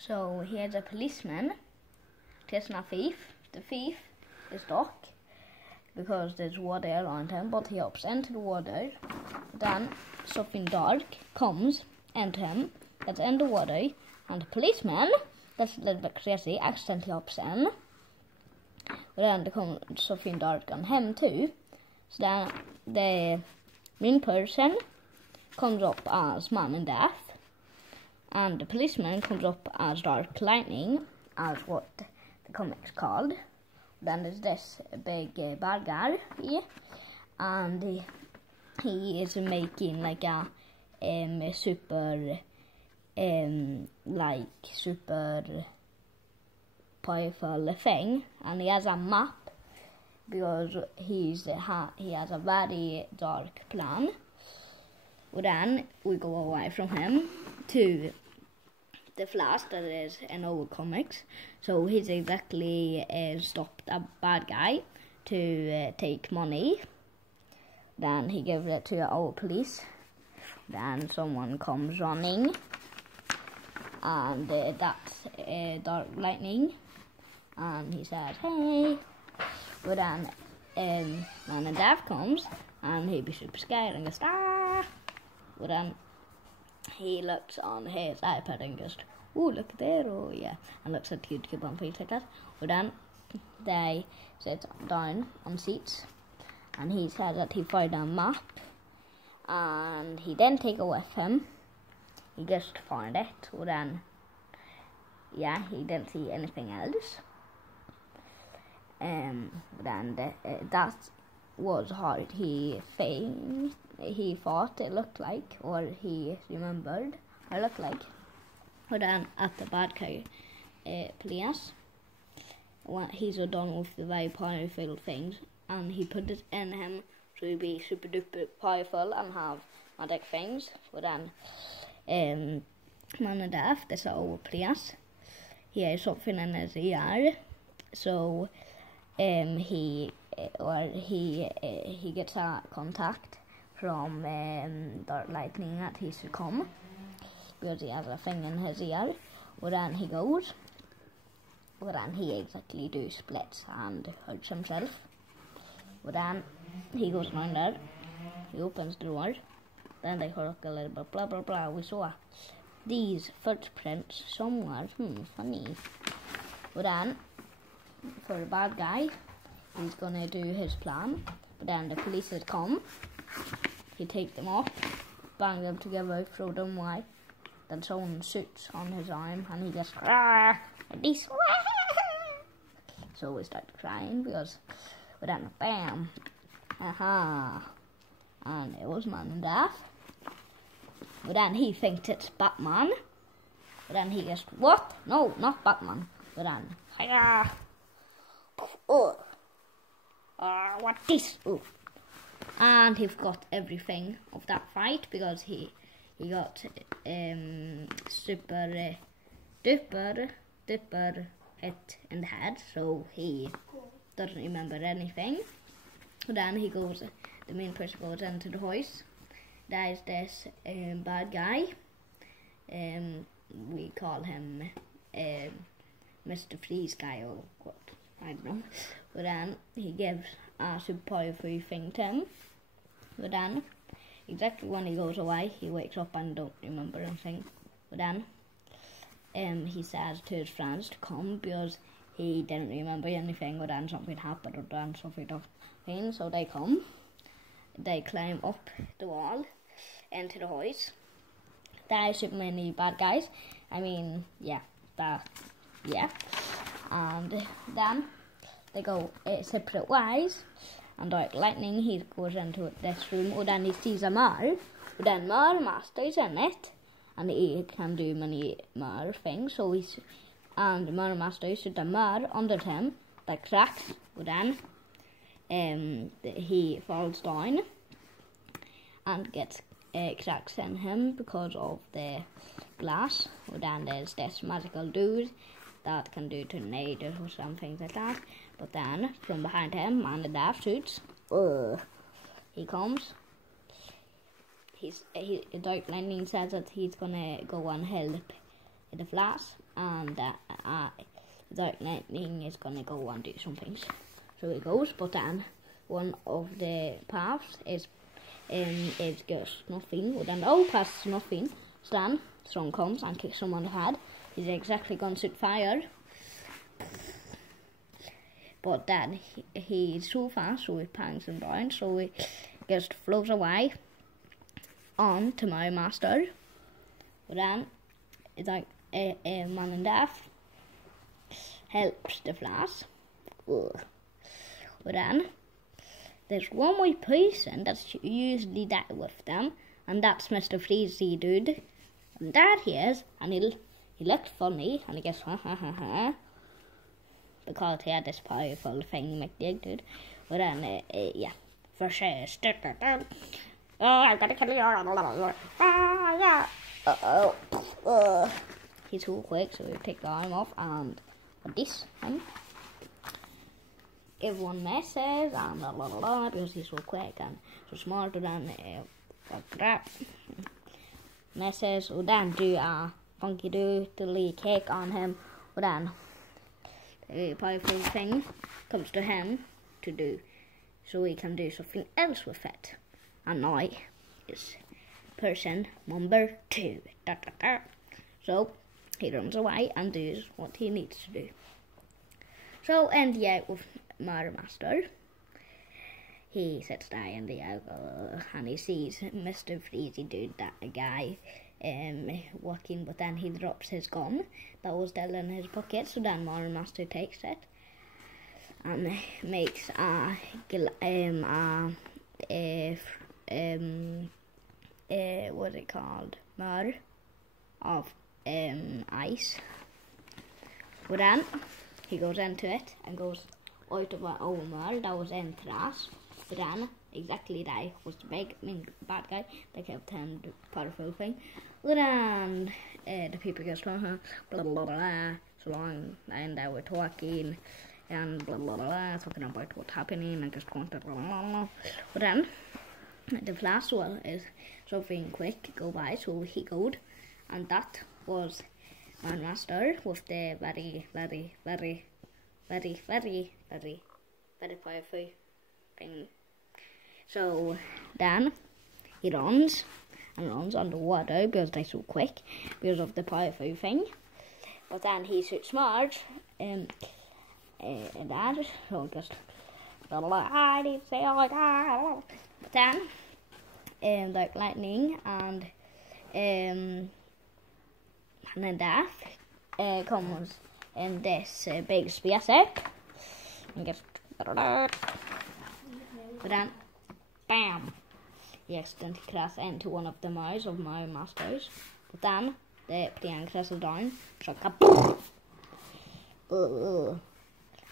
So here's a policeman chasing a thief. The thief is stuck because there's water around him, but he hops into the water. Then something dark comes into him, gets in the water, and the policeman, that's a little bit crazy, accidentally hops in. But then there comes something dark on him too. So then the main person comes up as Man in Death, and the policeman comes up as Dark Lightning, as what the comic's called. Then there's this big bad guy here, and he is making like a super powerful thing, and he has a map because he has a very dark plan. But then we go away from him to the Flash that is in old comics. So he's exactly stopped a bad guy to take money. Then he gives it to our police. Then someone comes running, and that's Dark Lightning, and he says, "Hey." But then Man in Death comes, and he be super scared and goes, "Ah." But then he looks on his iPad and goes, "Oh, look there, oh yeah," and looks at YouTube and things like that. But then they sit down on seats, and he said that he found a map, and he didn't take it with him. He just found it. But then, yeah, he didn't see anything else. But then that was how he thought it looked like, or he remembered what it looked like. But then at the bad guy place, when he's done with the very powerful things, and he put it in him to be super duper powerful and have magic things. But then Man in Death, this old place, he has something in his ear, so he gets a contact from Dark Lightning that he should come because he has a thing in his ear. But then he goes, but then he exactly do splits and hurts himself. But then he goes down there, he opens the door, then they look a little bit blah blah blah. We saw these footprints somewhere, funny. But then for the bad guy, he's gonna do his plan. But then the police had come, he take them off, bang them together, throw them away. Then someone shoots on his arm, and he just like this. So we start crying because, but then bam, and it was Man in Death. But then he thinks it's Batman. But then he goes, "What? No, not Batman." But then, what this? Oh. And he got everything of that fight because he got super duper hit in the head, so he doesn't remember anything. Then he goes, the main person goes into the house. There's this bad guy. We call him Mr. Freeze guy or what, I don't know. But then he gives a super powerful thing to him. But then, exactly when he goes away, he wakes up and don't remember anything. But then, he says to his friends to come because he didn't remember anything. But then something happened, or then something happened. So they come. They climb up the wall into the house. There are super many bad guys. I mean, yeah. And then they go separate ways. And Dark Lightning, he goes into this room, and then he sees a mirror. But then Mirror Master is in it, and he can do many more things. So and Mirror Master shoots a mirror under him that cracks. But then he falls down and gets cracks in him because of the glass. But then there's this magical dude that can do tornadoes or something like that. But then from behind him, Man in Death shoots. He comes. Dark Lightning says that he's gonna go and help the flash, and Dark Lightning is gonna go and do some things. So he goes, but then one of the paths is just nothing. But then all past nothing, so then someone comes and kicks him on the head. He's exactly gonna shoot fire. But then he's so fast, so he pangs him down, so he just floats away on to my master. But then it's like a man in death helps the flash. But then there's one more person that's usually there with them, and that's Mr. Freezy dude. And there he is, and he looks funny, and he gets ha ha ha ha, because he had this powerful thing like the dude. But then yeah, for sure. Oh, I'm gonna kill you. He's too quick, so we take the arm off, and this him. Everyone messes and because he's so quick and so smarter than that. Messes, so then do a funky doodly kick on him. But then the powerful thing comes to him to do, so he can do something else with it. And now is person number 2. So he runs away and does what he needs to do. So end the out with Murder Master. He sits there in the alcohol and he sees Mr. Freezy dude, that guy, walking, but then he drops his gun that was still in his pocket. So then Murder Master takes it and makes what's it called? Mud of ice. But then he goes into it and goes out of our own world that was in trash. But then exactly that was the bad guy that kept him the powerful thing. But then the people just blah blah blah blah, so long, and they were talking and blah blah blah, talking about what's happening and just going to blah blah blah. But then the flash is something quick go by, so he goes, and that was Man Master with the very powerful thing. So then he runs underwater because they're so quick because of the powerful thing. But then he shoots Marge and that, so just I didn't say all that. But then Dark Lightning and Death comes in this big spaceship and gets, but then bam, he accidentally crashes into one of the mouths of my masters. But then the plane crashes down, so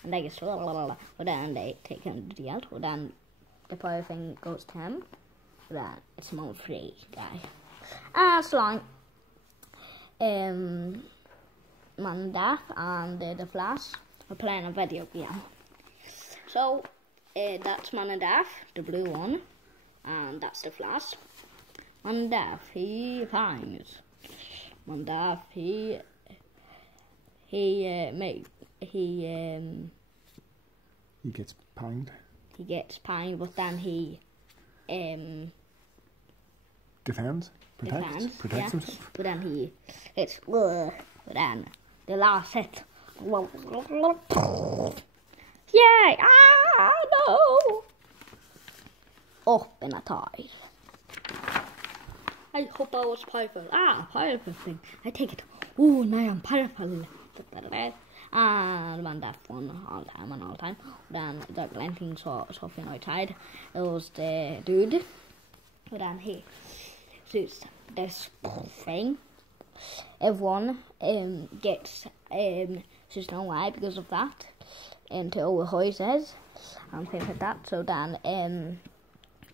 and they get but then they take him to the out. But then the power thing goes to him. But then it's more free guy. So long. Man Death and the Flash are playing a video game. So that's Man Death, the blue one, and that's the Flash. Man Death, he pangs. Man Death, he gets panged. He gets panged, but then he protects himself. But then he hits. But then the last hit. Yay! Ah no! Up in a tide. I hope I was powerful. Powerful thing. I take it. Oh, now I'm powerful. And Man Death won all the time. Then Dark Lightning saw something outside. It was the dude. But then he shoots this thing. Everyone gets shoots away because of that. Into all the houses and things like that. So then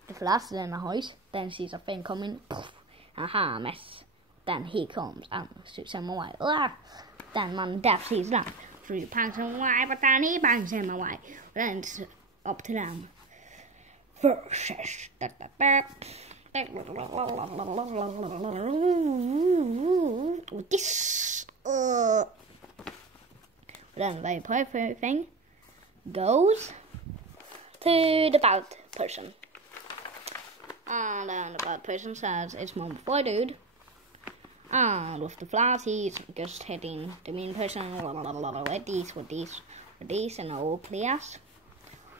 the Flash is in the house. Then sees a thing coming. Aha, miss. Then he comes and shoots him away. Then Man Death sees that. So he bangs him away, but then he bangs him away. Then it's up to them. Versus. This Then the perfect thing goes to the bad person. And then the bad person says, it's mom boy dude. And with the flowers, he's just hitting the mean person with these and all players.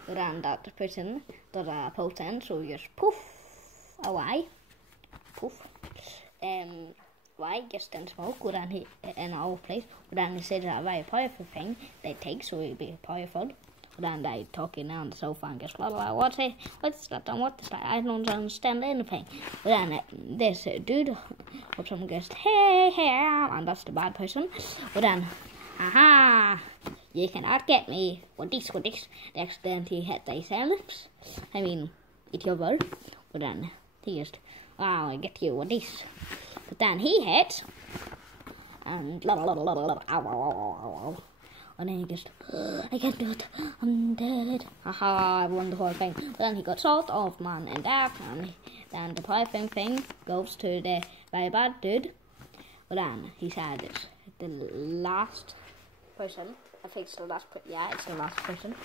Then that person does a potion, so you just poof away. Poof. Why just in smoke? Then he in our place. Then he says a very powerful thing they take, so he'll be powerful. Then they talking on the sofa and just blah blah. What's that? And what is that? I don't understand anything. Then this dude or someone goes, hey, and that's the bad person. But then, aha, you cannot get me. What this? They accidentally hit themselves. I mean, each other. But then he just, wow, I get you. What this? But then he hits and blah blah blah blah blah. Ow. And then he just, I can't do it, I'm dead. Haha, I won the whole thing. But then he got sort of man and death, and then the piping thing goes to the very bad dude. But then he said it's the last person. I think it's the last person. Yeah, it's the last person.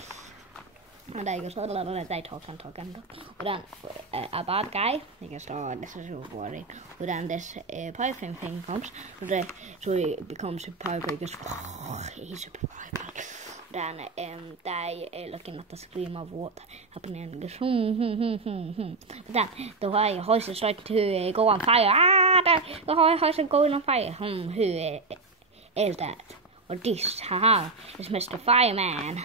And they go, they talk. But then a bad guy, he goes, oh, this is so boring. But then this piping thing comes, so he becomes super powerful. He goes, oh, he's super powerful. Then they looking at the scream of what happening and goes, But then the horse is starting to go on fire. The horse is going on fire. Who is that? Or this? Haha, it's Mr. Fireman.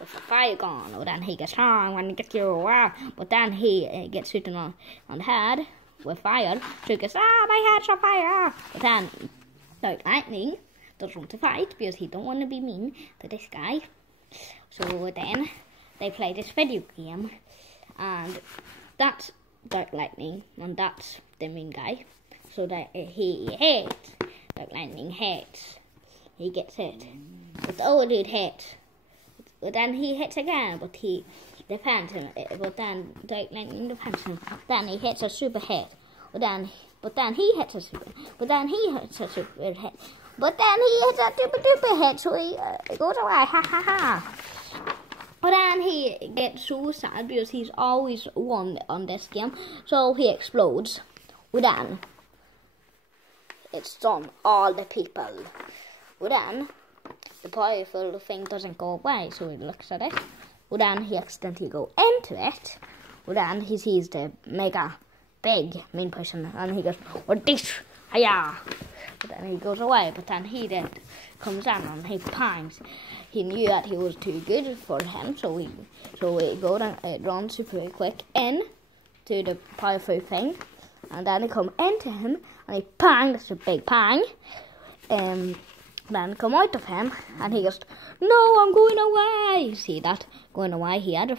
With the fire gone, or then he gets, I'm going to get you, wow. But then he gets hit on the head with fire, so he goes, my head's on fire. But then Dark Lightning doesn't want to fight because he don't want to be mean to this guy. So then they play this video game, and that's Dark Lightning, and that's the mean guy. So that he hates, Dark Lightning hates, he gets hit. But the old dude hits. But then he hits again, but he defends him. But then Dark Lightning defends him. Then he hits a super hit. But then he hits a super. But then he hits a super hit. But then he hits a super duper hit. So he goes away. Ha. But then he gets so sad because he's always won on this game. So he explodes. But then it's on all the people. But then the powerful thing doesn't go away, so he looks at it. But then he accidentally goes into it. But then he sees the mega big mean person, and he goes, what this? Hiya! But then he goes away. But then he then comes down and he pangs. He knew that he was too good for him, so he goes and runs super quick in to the powerful thing, and then he come into him and he pang. That's a big pang. Then come out of him, and he goes, no, I'm going away. You see that? Going away, he had a...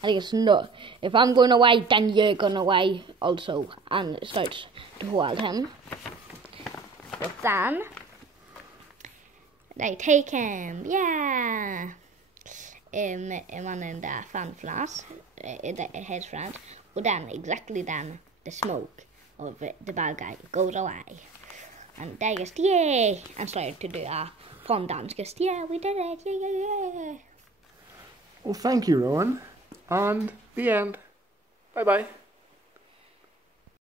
And he goes, no, if I'm going away, then you're going away also. And it starts to hold him. But then, they take him, yeah. One in the fan flash, his friend. But then, exactly then, the smoke of the bad guy goes away. And they just, yay, and started to do a fun dance. Just, yeah, we did it, yeah. Well, thank you, Rowan. And the end. Bye-bye.